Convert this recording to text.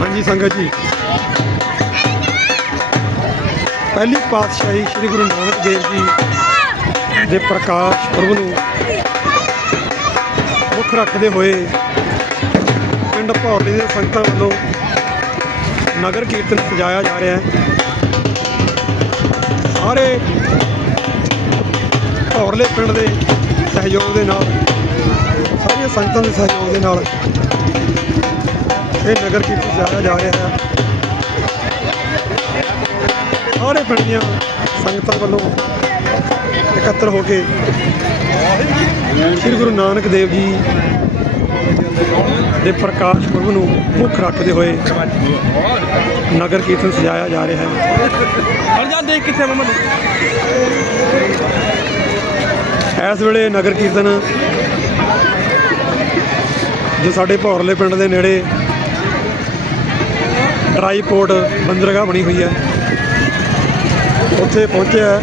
ਹਾਂਜੀ ਸੰਗਤ ਜੀ। ਪਹਿਲੀ ਪਾਤਸ਼ਾਹੀ ਸ੍ਰੀ ਗੁਰੂ ਨਾਨਕ ਦੇਵ ਜੀ ਦੇ ਪ੍ਰਕਾਸ਼ ਪੁਰਬ ਨੂੰ ਮੁੱਖ ਰੱਖਦੇ ਹੋਏ ਪਿੰਡ ਭੌਲੀ ਦੇ ਸੰਗਤਾਂ ਵੱਲੋਂ ਨਗਰ ਕੀਰਤਨ ਸਜਾਇਆ ਜਾ ਰਿਹਾ ਹੈ। ਸਾਰੇ ਭੌਰਲੇ ਪਿੰਡ ਦੇ ਸਹਿਯੋਗ ਦੇ ਨਾਲ, ਸਾਰੀਆਂ ਸੰਗਤਾਂ ਦੇ ਸਹਿਯੋਗ ਦੇ ਨਾਲ ਇਹ ਨਗਰ ਕੀਰਤਨ ਸਜਾਇਆ ਜਾ ਰਿਹਾ ਹੈ। ਸਾਰੇ ਪਿੰਡ ਦੀਆਂ ਸੰਗਤਾਂ ਵੱਲੋਂ ਇਕੱਤਰ ਹੋ ਕੇ ਸ੍ਰੀ ਗੁਰੂ ਨਾਨਕ ਦੇਵ ਜੀ ਦੇ ਪ੍ਰਕਾਸ਼ ਪੁਰਬ ਨੂੰ ਮੁੱਖ ਰੱਖਦੇ ਹੋਏ ਨਗਰ ਕੀਰਤਨ ਸਜਾਇਆ ਜਾ ਰਿਹਾ ਹੈ। ਹਰ ਜਾ ਦੇਖ ਕਿੱਥੇ ਮਮਾ ਇਸ ਵੇਲੇ ਨਗਰ ਕੀਰਤਨ ਜੋ ਸਾਡੇ ਭੌਰਲੇ ਪਿੰਡ ਦੇ ਨੇੜੇ ਡਰਾਈ ਪੋਰਟ ਬੰਦਰਗਾਹ ਬਣੀ ਹੋਈ ਹੈ। ਉੱਥੇ ਪਹੁੰਚਿਆ